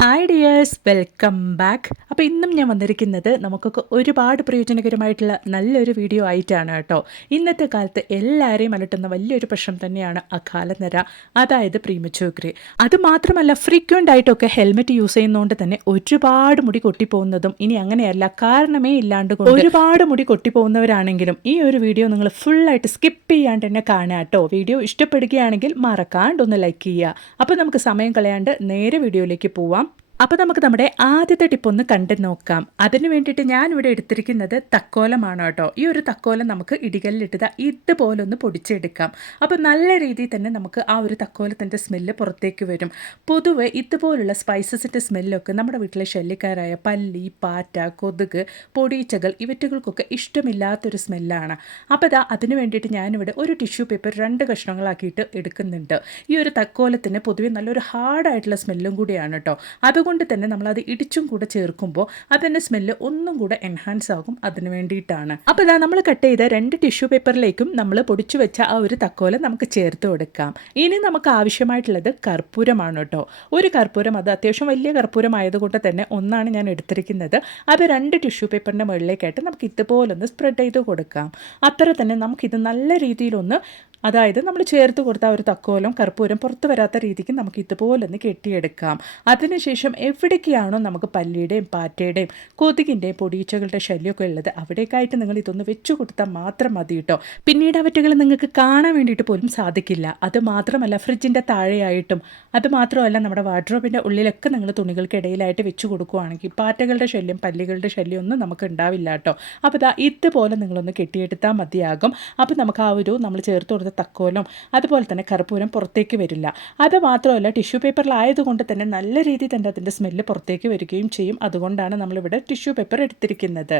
Hi dears, welcome back. അപ്പോൾ ഇന്നും ഞാൻ വന്നിരിക്കുന്നത് നമുക്കൊക്കെ ഒരുപാട് പ്രയോജനകരമായിട്ടുള്ള നല്ലൊരു വീഡിയോ ആയിട്ടാണ് കേട്ടോ. ഇന്നത്തെ കാലത്ത് എല്ലാവരെയും അലട്ടുന്ന വലിയൊരു പ്രശ്നം തന്നെയാണ് അകാലനര, അതായത് പ്രീമച്യൂർ ഗ്രേ. അതുമാത്രമല്ല, ഫ്രീക്വൻ്റ് ആയിട്ടൊക്കെ ഹെൽമെറ്റ് യൂസ് ചെയ്യുന്നതുകൊണ്ട് തന്നെ ഒരുപാട് മുടി കൊട്ടിപ്പോകുന്നതും ഇനി അങ്ങനെയല്ല കാരണമേ ഇല്ലാണ്ട് ഒരുപാട് മുടി കൊട്ടിപ്പോകുന്നവരാണെങ്കിലും ഈ ഒരു വീഡിയോ നിങ്ങൾ ഫുള്ളായിട്ട് സ്കിപ്പ് ചെയ്യാണ്ട് തന്നെ കാണുക കേട്ടോ. വീഡിയോ ഇഷ്ടപ്പെടുകയാണെങ്കിൽ മറക്കാണ്ട് ഒന്ന് ലൈക്ക് ചെയ്യുക. അപ്പോൾ നമുക്ക് സമയം കളയാണ്ട് നേരെ വീഡിയോയിലേക്ക് പോവാം. അപ്പോൾ നമുക്ക് നമ്മുടെ ആദ്യത്തെ ടിപ്പ് ഒന്ന് കണ്ടു നോക്കാം. അതിന് വേണ്ടിയിട്ട് ഞാനിവിടെ എടുത്തിരിക്കുന്നത് തക്കോലമാണ് കേട്ടോ. ഈ ഒരു തക്കോലം നമുക്ക് ഇടികല്ലിട്ടത് ഇതുപോലെ ഒന്ന് പൊടിച്ചെടുക്കാം. അപ്പോൾ നല്ല രീതിയിൽ തന്നെ നമുക്ക് ആ ഒരു തക്കോലത്തിൻ്റെ സ്മെല്ല് പുറത്തേക്ക് വരും. പൊതുവെ ഇതുപോലുള്ള സ്പൈസസിൻ്റെ സ്മെല്ലൊക്കെ നമ്മുടെ വീട്ടിലെ ശല്യക്കാരായ പല്ലി, പാറ്റ, കൊതുക്, പൊടിച്ചകൾ ഇവറ്റുകൾക്കൊക്കെ ഇഷ്ടമില്ലാത്തൊരു സ്മെല്ലാണ്. അപ്പോൾ അതിന് വേണ്ടിയിട്ട് ഞാനിവിടെ ഒരു ടിഷ്യൂ പേപ്പർ 2 കഷ്ണങ്ങളാക്കിയിട്ട് എടുക്കുന്നുണ്ട്. ഈ ഒരു തക്കോലത്തിന് പൊതുവെ നല്ലൊരു ഹാർഡായിട്ടുള്ള സ്മെല്ലും കൂടിയാണ് കേട്ടോ. അതുകൊണ്ട് തന്നെ നമ്മളത് ഇടിച്ചും കൂടെ ചേർക്കുമ്പോൾ അതിൻ്റെ സ്മെല്ല് ഒന്നും കൂടെ എൻഹാൻസ് ആകും. അതിന് വേണ്ടിയിട്ടാണ്. അപ്പോൾ നമ്മൾ കട്ട് ചെയ്ത 2 ടിഷ്യൂ പേപ്പറിലേക്കും നമ്മൾ പൊടിച്ചു വെച്ച ആ ഒരു തക്കോലം നമുക്ക് ചേർത്ത് കൊടുക്കാം. ഇനി നമുക്ക് ആവശ്യമായിട്ടുള്ളത് കർപ്പൂരമാണ് കേട്ടോ. ഒരു കർപ്പൂരം, അത് അത്യാവശ്യം വലിയ കർപ്പൂരം ആയതുകൊണ്ട് തന്നെ ഒന്നാണ് ഞാൻ എടുത്തിരിക്കുന്നത്. അത് 2 ടിഷ്യൂ പേപ്പറിൻ്റെ മുകളിലേക്കായിട്ട് നമുക്ക് ഇതുപോലൊന്ന് സ്പ്രെഡ് ചെയ്ത് കൊടുക്കാം. അത്ര തന്നെ നമുക്കിത് നല്ല രീതിയിലൊന്ന്, അതായത് നമ്മൾ ചേർത്ത് കൊടുത്ത ഒരു തക്കോലം കർപ്പൂരം പുറത്ത് വരാത്ത രീതിക്ക് നമുക്ക് ഇതുപോലൊന്ന് കെട്ടിയെടുക്കാം. അതിനുശേഷം എവിടേക്കാണോ നമുക്ക് പല്ലിയുടെയും പാറ്റയുടെയും കൊതുകിൻ്റെയും പൊടിയീച്ചകളുടെ ശല്യമൊക്കെ ഉള്ളത് അവിടേക്കായിട്ട് നിങ്ങൾ ഇതൊന്ന് വെച്ചു കൊടുത്താൽ മാത്രം മതി കേട്ടോ. പിന്നീട് അവറ്റകൾ നിങ്ങൾക്ക് കാണാൻ വേണ്ടിയിട്ട് പോലും സാധിക്കില്ല. അത് മാത്രമല്ല, ഫ്രിഡ്ജിൻ്റെ താഴെയായിട്ടും അതുമാത്രമല്ല നമ്മുടെ വാർഡ്രോബിൻ്റെ ഉള്ളിലൊക്കെ നിങ്ങൾ തുണികൾക്കിടയിലായിട്ട് വെച്ച് കൊടുക്കുകയാണെങ്കിൽ പാറ്റകളുടെ ശല്യം, പല്ലികളുടെ ശല്യം ഒന്നും നമുക്ക് ഉണ്ടാവില്ല കേട്ടോ. അപ്പോൾ ഇതുപോലെ നിങ്ങളൊന്ന് കെട്ടിയെടുത്താൽ മതിയാകും. അപ്പോൾ നമുക്ക് ആ ഒരു നമ്മൾ ചേർത്ത് കൊടുത്ത തക്കോലം അതുപോലെ തന്നെ കർപ്പൂരം പുറത്തേക്ക് വരില്ല. അത് മാത്രമല്ല, ടിഷ്യൂ പേപ്പറിലായതുകൊണ്ട് തന്നെ നല്ല രീതിയിൽ തന്നെ അതിൻ്റെ സ്മെല്ല് പുറത്തേക്ക് വരികയും ചെയ്യും. അതുകൊണ്ടാണ് നമ്മളിവിടെ ടിഷ്യൂ പേപ്പർ എടുത്തിരിക്കുന്നത്.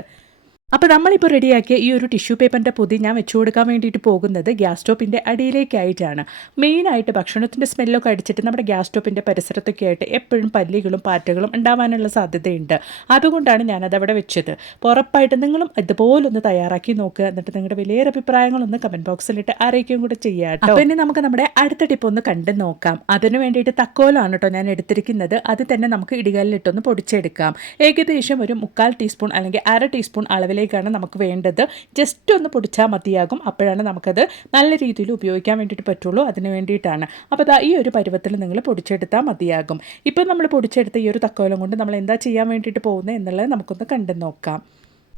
അപ്പോൾ നമ്മളിപ്പോൾ റെഡിയാക്കിയ ഈ ഒരു ടിഷ്യൂ പേപ്പറിൻ്റെ പൊതി ഞാൻ വെച്ചു കൊടുക്കാൻ വേണ്ടിയിട്ട് പോകുന്നത് ഗ്യാസ് സ്റ്റോപ്പിൻ്റെ അടിയിലേക്കായിട്ടാണ്. മെയിനായിട്ട് ഭക്ഷണത്തിൻ്റെ സ്മെല്ലൊക്കെ അടിച്ചിട്ട് നമ്മുടെ ഗ്യാസ് സ്റ്റോപ്പിൻ്റെ പരിസരത്തൊക്കെ ആയിട്ട് എപ്പോഴും പല്ലികളും പാറ്റകളും ഉണ്ടാവാനുള്ള സാധ്യതയുണ്ട്. അതുകൊണ്ടാണ് ഞാനതവിടെ വെച്ചത്. ഉറപ്പായിട്ട് നിങ്ങളും ഇതുപോലൊന്ന് തയ്യാറാക്കി നോക്കുക. എന്നിട്ട് നിങ്ങളുടെ വലിയൊരു അഭിപ്രായങ്ങളൊന്ന് കമൻറ്റ് ബോക്സിലിട്ട് അറിയിക്കുകയും കൂടെ ചെയ്യാം കേട്ടോ. അപ്പോൾ ഇനി നമുക്ക് നമ്മുടെ അടുത്ത ടിപ്പ് ഒന്ന് കണ്ടു നോക്കാം. അതിന് വേണ്ടിയിട്ട് തക്കോലാണ് കേട്ടോ ഞാൻ എടുത്തിരിക്കുന്നത്. അത് തന്നെ നമുക്ക് ഇടികല്ലിട്ടൊന്ന് പൊടിച്ചെടുക്കാം. ഏകദേശം ഒരു 1/4 ടീസ്പൂൺ അല്ലെങ്കിൽ 1/2 ടീസ്പൂൺ അളവിൽ ാണ് നമുക്ക് വേണ്ടത്. ജസ്റ്റ് ഒന്ന് പൊടിച്ചാൽ മതിയാകും. അപ്പോഴാണ് നമുക്കത് നല്ല രീതിയിൽ ഉപയോഗിക്കാൻ വേണ്ടിയിട്ട് പറ്റുള്ളൂ. അതിന് വേണ്ടിയിട്ടാണ്. അപ്പോൾ ഈ ഒരു പരുവത്തിൽ നിങ്ങൾ പൊടിച്ചെടുത്താൽ മതിയാകും. ഇപ്പോൾ നമ്മൾ പൊടിച്ചെടുത്ത ഈ ഒരു തക്കോലം കൊണ്ട് നമ്മൾ എന്താ ചെയ്യാൻ വേണ്ടിയിട്ട് പോകുന്നത് എന്നുള്ളത് നമുക്കൊന്ന് കണ്ടു നോക്കാം.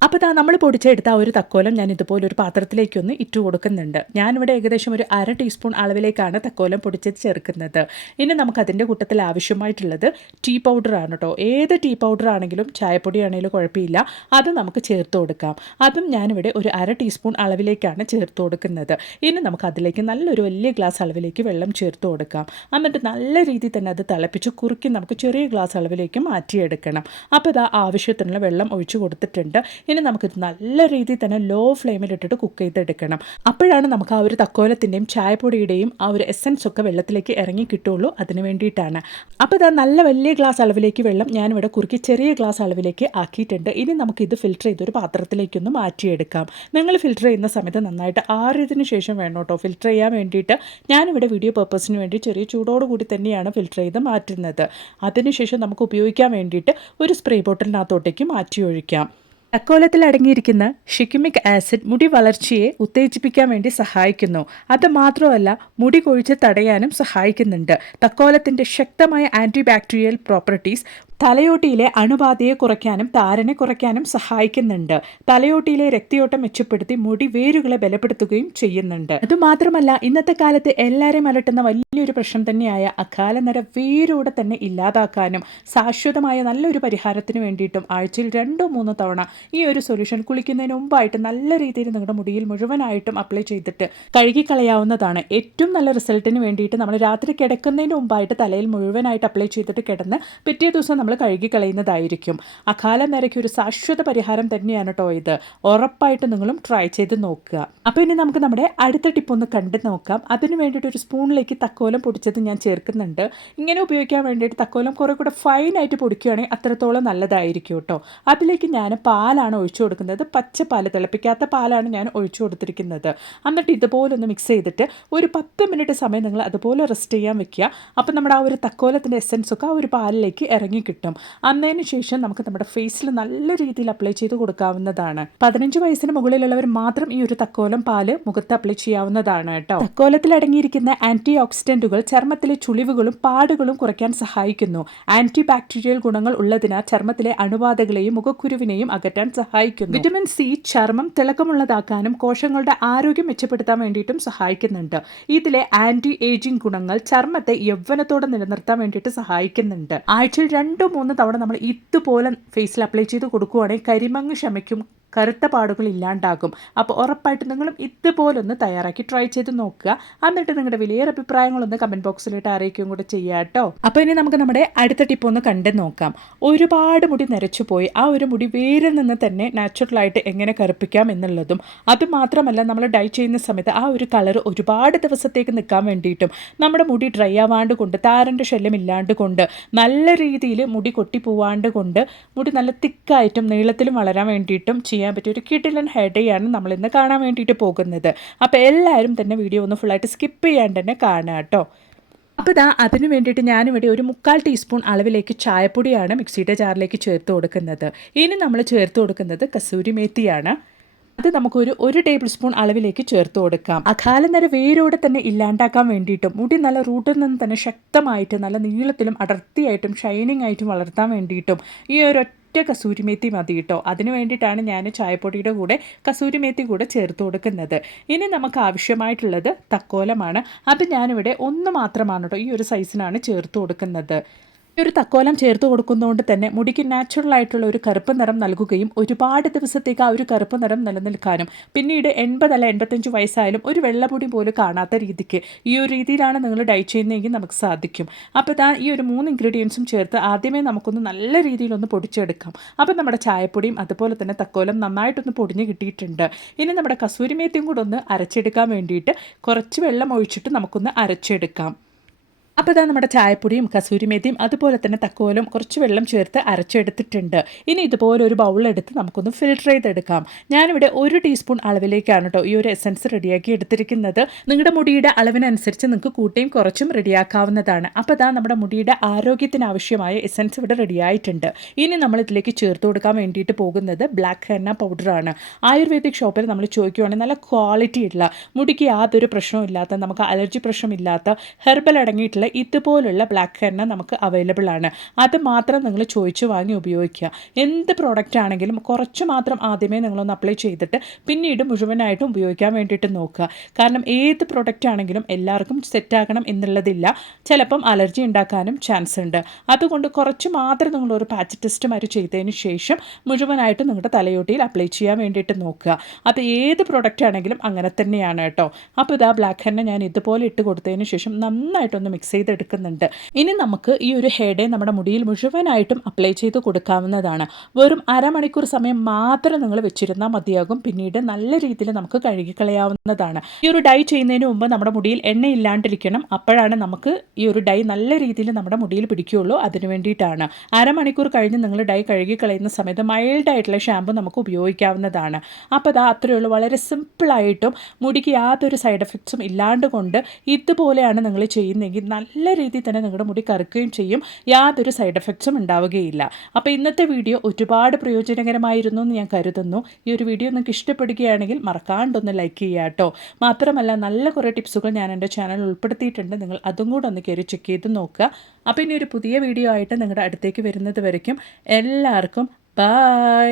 അപ്പോൾ നമ്മൾ പൊടിച്ചെടുത്ത ആ ഒരു തക്കോലം ഞാൻ ഇതുപോലൊരു പാത്രത്തിലേക്കൊന്ന് ഇട്ട് കൊടുക്കുന്നുണ്ട്. ഞാനിവിടെ ഏകദേശം ഒരു 1/2 ടീസ്പൂൺ അളവിലേക്കാണ് തക്കോലം പൊടിച്ചത് ചേർക്കുന്നത്. ഇനി നമുക്ക് അതിൻ്റെ കൂട്ടത്തിൽ ആവശ്യമായിട്ടുള്ളത് ടീ പൗഡറാണ് കേട്ടോ. ഏത് ടീ പൗഡർ ആണെങ്കിലും ചായപ്പൊടി ആണെങ്കിലും കുഴപ്പമില്ല, അത് നമുക്ക് ചേർത്ത് കൊടുക്കാം. അതും ഞാനിവിടെ ഒരു 1/2 ടീസ്പൂൺ അളവിലേക്കാണ് ചേർത്ത് കൊടുക്കുന്നത്. ഇനി നമുക്ക് അതിലേക്ക് നല്ലൊരു വലിയ ഗ്ലാസ് അളവിലേക്ക് വെള്ളം ചേർത്ത് കൊടുക്കാം. എന്നിട്ട് നല്ല രീതിയിൽ തന്നെ അത് തിളപ്പിച്ച് കുറുക്കി നമുക്ക് ചെറിയ ഗ്ലാസ് അളവിലേക്ക് മാറ്റിയെടുക്കണം. അപ്പോൾ ആവശ്യത്തിനുള്ള വെള്ളം ഒഴിച്ചു കൊടുത്തിട്ടുണ്ട്. ഇനി നമുക്കിത് നല്ല രീതിയിൽ തന്നെ ലോ ഫ്ലെയിമിലിട്ടിട്ട് കുക്ക് ചെയ്തെടുക്കണം. അപ്പോഴാണ് നമുക്ക് ആ ഒരു തക്കോലത്തിൻ്റെയും ചായപ്പൊടിയുടെയും ആ ഒരു എസൻസ് ഒക്കെ വെള്ളത്തിലേക്ക് ഇറങ്ങി കിട്ടുള്ളൂ. അതിന് വേണ്ടിയിട്ടാണ്. അപ്പോൾ നല്ല വലിയ ഗ്ലാസ് അളവിലേക്ക് വെള്ളം ഞാനിവിടെ കുറുക്കി ചെറിയ ഗ്ലാസ് അളവിലേക്ക് ആക്കിയിട്ടുണ്ട്. ഇനി നമുക്കിത് ഫിൽറ്റർ ചെയ്തൊരു പാത്രത്തിലേക്കൊന്ന് മാറ്റിയെടുക്കാം. നിങ്ങൾ ഫിൽറ്റർ ചെയ്യുന്ന സമയത്ത് നന്നായിട്ട് ആറിയതിന് ശേഷം വേണം കേട്ടോ ഫിൽറ്റർ ചെയ്യാൻ വേണ്ടിയിട്ട്. ഞാനിവിടെ വീഡിയോ പർപ്പസിന് വേണ്ടി ചെറിയ ചൂടോടുകൂടി തന്നെയാണ് ഫിൽറ്റർ ചെയ്ത് മാറ്റുന്നത്. അതിനുശേഷം നമുക്ക് ഉപയോഗിക്കാൻ വേണ്ടിയിട്ട് ഒരു സ്പ്രേ ബോട്ടിലിനകത്തോട്ടേക്ക് മാറ്റി ഒഴിക്കാം. തക്കോലത്തിൽ അടങ്ങിയിരിക്കുന്ന ഷിക്കിമിക് ആസിഡ് മുടി വളർച്ചയെ ഉത്തേജിപ്പിക്കാൻ വേണ്ടി സഹായിക്കുന്നു. അത് മാത്രമല്ല, മുടി കൊഴിച്ച് തടയാനും സഹായിക്കുന്നുണ്ട്. തക്കോലത്തിൻ്റെ ശക്തമായ ആൻറ്റി ബാക്ടീരിയൽ പ്രോപ്പർട്ടീസ് തലയോട്ടിയിലെ അണുബാധയെ കുറയ്ക്കാനും താരനെ കുറയ്ക്കാനും സഹായിക്കുന്നുണ്ട്. തലയോട്ടിയിലെ രക്തയോട്ടം മെച്ചപ്പെടുത്തി മുടി വേരുകളെ ബലപ്പെടുത്തുകയും ചെയ്യുന്നുണ്ട്. അതുമാത്രമല്ല, ഇന്നത്തെ കാലത്ത് എല്ലാവരെയും അലട്ടുന്ന വലിയൊരു പ്രശ്നം തന്നെയായ അകാലനര വേരോടെ തന്നെ ഇല്ലാതാക്കാനും ശാശ്വതമായ നല്ലൊരു പരിഹാരത്തിന് വേണ്ടിയിട്ടും ആഴ്ചയിൽ 2-3 തവണ ഈ ഒരു സൊല്യൂഷൻ കുളിക്കുന്നതിന് മുമ്പായിട്ട് നല്ല രീതിയിൽ നിങ്ങളുടെ മുടിയിൽ മുഴുവനായിട്ടും അപ്ലൈ ചെയ്തിട്ട് കഴുകിക്കളയാവുന്നതാണ്. ഏറ്റവും നല്ല റിസൾട്ടിന് വേണ്ടിയിട്ട് നമ്മൾ രാത്രി കിടക്കുന്നതിന് മുമ്പായിട്ട് തലയിൽ മുഴുവനായിട്ട് അപ്ലൈ ചെയ്തിട്ട് കിടന്ന് പിറ്റേ ദിവസം നമ്മൾ നമ്മൾ കഴുകി കളയുന്നതായിരിക്കും. അകാല നരയ്ക്ക് ഒരു ശാശ്വത പരിഹാരം തന്നെയാണ് കേട്ടോ ഇത്. ഉറപ്പായിട്ട് നിങ്ങളും ട്രൈ ചെയ്ത് നോക്കുക. അപ്പോൾ ഇനി നമുക്ക് നമ്മുടെ അടുത്ത ടിപ്പ് ഒന്ന് കണ്ടു നോക്കാം. അതിന് വേണ്ടിയിട്ട് ഒരു സ്പൂണിലേക്ക് തക്കോലം പൊടിച്ചത് ഞാൻ ചേർക്കുന്നുണ്ട്. ഇങ്ങനെ ഉപയോഗിക്കാൻ വേണ്ടിയിട്ട് തക്കോലം കുറേ കൂടെ ഫൈനായിട്ട് പൊടിക്കുകയാണെങ്കിൽ അത്രത്തോളം നല്ലതായിരിക്കും കേട്ടോ. അതിലേക്ക് ഞാൻ പാലാണ് ഒഴിച്ചു കൊടുക്കുന്നത്. പച്ചപ്പാൽ, തിളപ്പിക്കാത്ത പാലാണ് ഞാൻ ഒഴിച്ചു കൊടുത്തിരിക്കുന്നത്. എന്നിട്ട് ഇതുപോലെ ഒന്ന് മിക്സ് ചെയ്തിട്ട് ഒരു 10 മിനിറ്റ് സമയം നിങ്ങൾ അതുപോലെ റെസ്റ്റ് ചെയ്യാൻ വെക്കുക. അപ്പോൾ നമ്മുടെ ആ ഒരു തക്കോലത്തിൻ്റെ എസൻസ് ഒക്കെ ആ ഒരു പാലിലേക്ക് ഇറങ്ങി കിട്ടും. അന്നതിന് ശേഷം നമുക്ക് നമ്മുടെ ഫേസിൽ നല്ല രീതിയിൽ അപ്ലൈ ചെയ്ത് കൊടുക്കാവുന്നതാണ്. 15 വയസ്സിന് മുകളിലുള്ളവർ മാത്രം ഈ ഒരു തക്കോലം പാല് മുഖത്ത് അപ്ലൈ ചെയ്യാവുന്നതാണ് കേട്ടോ. തക്കോലത്തിൽ അടങ്ങിയിരിക്കുന്ന ആന്റി ഓക്സിഡന്റുകൾ ചർമ്മത്തിലെ ചുളിവുകളും പാടുകളും കുറയ്ക്കാൻ സഹായിക്കുന്നു. ആന്റി ബാക്ടീരിയൽ ഗുണങ്ങൾ ഉള്ളതിനാൽ ചർമ്മത്തിലെ അണുബാധകളെയും മുഖക്കുരുവിനെയും അകറ്റാൻ സഹായിക്കുന്നു. വിറ്റമിൻ സി ചർമ്മം തിളക്കമുള്ളതാക്കാനും കോശങ്ങളുടെ ആരോഗ്യം മെച്ചപ്പെടുത്താൻ വേണ്ടിയിട്ടും സഹായിക്കുന്നുണ്ട്. ഇതിലെ ആന്റി ഏജിംഗ് ഗുണങ്ങൾ ചർമ്മത്തെ യൗവനത്തോടെ നിലനിർത്താൻ വേണ്ടിയിട്ട് സഹായിക്കുന്നുണ്ട്. ആഴ്ചയിൽ 2-3 തവണ നമ്മൾ ഇതുപോലെ ഫേസിൽ അപ്ലൈ ചെയ്ത് കൊടുക്കുകയാണെങ്കിൽ കരിമങ്ങ് ശമിക്കും, കറുത്ത പാടുകൾ ഇല്ലാണ്ടാകും. അപ്പോൾ ഉറപ്പായിട്ട് നിങ്ങളും ഇതുപോലൊന്ന് തയ്യാറാക്കി ട്രൈ ചെയ്ത് നോക്കുക. എന്നിട്ട് നിങ്ങളുടെ വലിയൊരു അഭിപ്രായങ്ങളൊന്ന് കമൻറ്റ് ബോക്സിലിട്ട് അറിയിക്കുകയും കൂടെ ചെയ്യുക കേട്ടോ. അപ്പോൾ ഇനി നമുക്ക് നമ്മുടെ അടുത്ത ടിപ്പ് ഒന്ന് കണ്ടു നോക്കാം. ഒരുപാട് മുടി നരച്ചു പോയി ആ ഒരു മുടി വേരിൽ നിന്ന് തന്നെ നാച്ചുറലായിട്ട് എങ്ങനെ കറുപ്പിക്കാം എന്നുള്ളതും, അതുമാത്രമല്ല നമ്മൾ ഡൈ ചെയ്യുന്ന സമയത്ത് ആ ഒരു കളർ ഒരുപാട് ദിവസത്തേക്ക് നിൽക്കാൻ വേണ്ടിയിട്ടും നമ്മുടെ മുടി ഡ്രൈ ആവാണ്ട് കൊണ്ട്, താരൻ്റെ ശല്യം ഇല്ലാണ്ട് കൊണ്ട്, നല്ല രീതിയിൽ മുടി കൊട്ടിപ്പോവാണ്ട് കൊണ്ട്, മുടി നല്ല തിക്കായിട്ടും നീളത്തിലും വളരാൻ വേണ്ടിയിട്ടും ചെയ്യാൻ പറ്റിയ ഒരു കിടിലൻ ഹെയർ ഡേ ആണ് നമ്മൾ ഇന്ന് കാണാൻ വേണ്ടിയിട്ട് പോകുന്നത്. അപ്പോൾ എല്ലാവരും തന്നെ വീഡിയോ ഒന്ന് ഫുള്ളായിട്ട് സ്കിപ്പ് ചെയ്യാണ്ട് തന്നെ കാണുക കേട്ടോ. അപ്പോൾ അതിന് വേണ്ടിയിട്ട് ഞാനിവിടെ ഒരു 3/4 ടീസ്പൂൺ അളവിലേക്ക് ചായപ്പൊടിയാണ് മിക്സിയുടെ ജാറിലേക്ക് ചേർത്ത് കൊടുക്കുന്നത്. ഇനി നമ്മൾ ചേർത്ത് കൊടുക്കുന്നത് കസൂരി മേത്തിയാണ്. അത് നമുക്കൊരു 1 ടേബിൾ സ്പൂൺ അളവിലേക്ക് ചേർത്ത് കൊടുക്കാം. അകാല നര വേരോടെ തന്നെ ഇല്ലാണ്ടാക്കാൻ വേണ്ടിയിട്ടും മുടി നല്ല റൂട്ടിൽ നിന്ന് തന്നെ ശക്തമായിട്ട് നല്ല നീളത്തിലും അടർത്തിയായിട്ടും ഷൈനിങ് ആയിട്ടും വളർത്താൻ വേണ്ടിയിട്ടും ഈ ഒരു കസൂരിമേത്തി മതി കേട്ടോ. അതിന് വേണ്ടിയിട്ടാണ് ഞാൻ ചായപ്പൊടിയുടെ കൂടെ കസൂരിമേത്തി കൂടെ ചേർത്ത് കൊടുക്കുന്നത്. ഇനി നമുക്ക് ആവശ്യമായിട്ടുള്ളത് തക്കോലമാണ്. അത് ഞാനിവിടെ 1 മാത്രമാണ് കേട്ടോ, ഈ ഒരു സൈസിനാണ് ചേർത്ത് കൊടുക്കുന്നത്. ഈ ഒരു തക്കോലം ചേർത്ത് കൊടുക്കുന്നതുകൊണ്ട് തന്നെ മുടിക്ക് നാച്ചുറൽ ആയിട്ടുള്ള ഒരു കറുപ്പ് നിറം നൽകുകയും ഒരുപാട് ദിവസത്തേക്ക് ആ ഒരു കറുപ്പ് നിറം നിലനിൽക്കാനും, പിന്നീട് 80 അല്ല 85 വയസ്സായാലും ഒരു വെള്ളമുടി പോലും കാണാത്ത രീതിക്ക് ഈ ഒരു രീതിയിലാണ് നിങ്ങൾ ഡൈ ചെയ്യുന്നതെങ്കിൽ നമുക്ക് സാധിക്കും. അപ്പോൾ ഈ ഒരു 3 ഇൻഗ്രീഡിയൻസും ചേർത്ത് ആദ്യമേ നമുക്കൊന്ന് നല്ല രീതിയിലൊന്ന് പൊടിച്ചെടുക്കാം. അപ്പോൾ നമ്മുടെ ചായപ്പൊടിയും അതുപോലെ തന്നെ തക്കോലം നന്നായിട്ടൊന്ന് പൊടിഞ്ഞ് കിട്ടിയിട്ടുണ്ട്. ഇനി നമ്മുടെ കസൂരി മേത്തിയും കൂടെ ഒന്ന് അരച്ചെടുക്കാൻ വേണ്ടിയിട്ട് കുറച്ച് വെള്ളം ഒഴിച്ചിട്ട് നമുക്കൊന്ന് അരച്ചെടുക്കാം. അപ്പോൾ നമ്മുടെ ചായപ്പൊടിയും കസൂരി മേത്തിയും അതുപോലെ തന്നെ തക്കോലും കുറച്ച് വെള്ളം ചേർത്ത് അരച്ചെടുത്തിട്ടുണ്ട്. ഇനി ഇതുപോലെ ഒരു ബൗളെടുത്ത് നമുക്കൊന്ന് ഫിൽറ്റർ ചെയ്തെടുക്കാം. ഞാനിവിടെ 1 ടീസ്പൂൺ അളവിലേക്കാണ് കേട്ടോ ഈ ഒരു എസൻസ് റെഡിയാക്കി എടുത്തിരിക്കുന്നത്. നിങ്ങളുടെ മുടിയുടെ അളവിനനുസരിച്ച് നിങ്ങൾക്ക് കൂട്ടിയും കുറച്ചും റെഡിയാക്കാവുന്നതാണ്. അപ്പോൾ നമ്മുടെ മുടിയുടെ ആരോഗ്യത്തിന് ആവശ്യമായ എസൻസ് ഇവിടെ റെഡിയായിട്ടുണ്ട്. ഇനി നമ്മൾ ഇതിലേക്ക് ചേർത്ത് കൊടുക്കാൻ വേണ്ടിയിട്ട് പോകുന്നത് ബ്ലാക്ക് ഹെന്ന പൗഡറാണ്. ആയുർവേദിക് ഷോപ്പിൽ നമ്മൾ ചോദിക്കുകയാണെങ്കിൽ നല്ല ക്വാളിറ്റി ഉള്ള, മുടിക്ക് യാതൊരു പ്രശ്നവും ഇല്ലാത്ത, നമുക്ക് അലർജി പ്രശ്നമില്ലാത്ത, ഹെർബൽ അടങ്ങിയിട്ടുള്ള ഇതുപോലുള്ള ബ്ലാക്ക് ഹെന്ന നമുക്ക് അവൈലബിൾ ആണ്. അത് മാത്രം നിങ്ങൾ ചോദിച്ചു വാങ്ങി ഉപയോഗിക്കുക. എന്ത് പ്രോഡക്റ്റ് ആണെങ്കിലും കുറച്ച് മാത്രം ആദ്യമേ നിങ്ങളൊന്ന് അപ്ലൈ ചെയ്തിട്ട് പിന്നീട് മുഴുവനായിട്ടും ഉപയോഗിക്കാൻ വേണ്ടിയിട്ട് നോക്കുക. കാരണം ഏത് പ്രോഡക്റ്റ് ആണെങ്കിലും എല്ലാവർക്കും സെറ്റാകണം എന്നുള്ളതില്ല. ചിലപ്പം അലർജി ഉണ്ടാക്കാനും ചാൻസ് ഉണ്ട്. അതുകൊണ്ട് കുറച്ച് മാത്രം നിങ്ങളൊരു പാച്ച് ടെസ്റ്റ് മാതിരി ചെയ്തതിന് ശേഷം മുഴുവനായിട്ട് നിങ്ങളുടെ തലയോട്ടിയിൽ അപ്ലൈ ചെയ്യാൻ വേണ്ടിയിട്ട് നോക്കുക. അത് ഏത് പ്രോഡക്റ്റ് ആണെങ്കിലും അങ്ങനെ തന്നെയാണ് കേട്ടോ. അപ്പോൾ ബ്ലാക്ക് ഹെന്ന ഞാൻ ഇതുപോലെ ഇട്ട് കൊടുത്തതിന് ശേഷം നന്നായിട്ടൊന്ന് മിക്സ് ചെയ്തെടുക്കുന്നുണ്ട്. ഇനി നമുക്ക് ഈ ഒരു ഹെയർ ഡേ നമ്മുടെ മുടിയിൽ മുഴുവനായിട്ടും അപ്ലൈ ചെയ്ത് കൊടുക്കാവുന്നതാണ്. വെറും അരമണിക്കൂർ സമയം മാത്രം നിങ്ങൾ വെച്ചിരുന്നാൽ മതിയാകും. പിന്നീട് നല്ല രീതിയിൽ നമുക്ക് കഴുകിക്കളയാവുന്നതാണ്. ഈ ഒരു ഡൈ ചെയ്യുന്നതിന് മുമ്പ് നമ്മുടെ മുടിയിൽ എണ്ണ ഇല്ലാണ്ടിരിക്കണം. അപ്പോഴാണ് നമുക്ക് ഈ ഒരു ഡൈ നല്ല രീതിയിൽ നമ്മുടെ മുടിയിൽ പിടിക്കുകയുള്ളൂ. അതിന് വേണ്ടിയിട്ടാണ്. അരമണിക്കൂർ കഴിഞ്ഞ് നിങ്ങൾ ഡൈ കഴുകിക്കളയുന്ന സമയത്ത് മൈൽഡ് ആയിട്ടുള്ള ഷാമ്പു നമുക്ക് ഉപയോഗിക്കാവുന്നതാണ്. അപ്പോൾ അത്രയേ ഉള്ളൂ. വളരെ സിമ്പിളായിട്ടും മുടിക്ക് യാതൊരു സൈഡ് എഫക്ട്സും ഇല്ലാണ്ട് കൊണ്ട് ഇതുപോലെയാണ് നിങ്ങൾ ചെയ്യുന്നതെങ്കിൽ നല്ല രീതിയിൽ തന്നെ നിങ്ങളുടെ മുടി കറുക്കുകയും ചെയ്യും. യാതൊരു സൈഡ് എഫക്ട്സും ഉണ്ടാവുകയില്ല. അപ്പോൾ ഇന്നത്തെ വീഡിയോ ഒരുപാട് പ്രയോജനകരമായിരുന്നു എന്ന് ഞാൻ കരുതുന്നു. ഈ ഒരു വീഡിയോ നിങ്ങൾക്ക് ഇഷ്ടപ്പെടുകയാണെങ്കിൽ മറക്കാണ്ടൊന്ന് ലൈക്ക് ചെയ്യുക കേട്ടോ. മാത്രമല്ല നല്ല കുറേ ടിപ്സുകൾ ഞാൻ എൻ്റെ ചാനലിൽ ഉൾപ്പെടുത്തിയിട്ടുണ്ട്. നിങ്ങൾ അതും കൂടെ ഒന്ന് കയറി ചെക്ക് ചെയ്ത് നോക്കുക. അപ്പോൾ ഇനി ഒരു പുതിയ വീഡിയോ ആയിട്ട് നിങ്ങളുടെ അടുത്തേക്ക് വരുന്നത് വരയ്ക്കും എല്ലാവർക്കും ബൈ.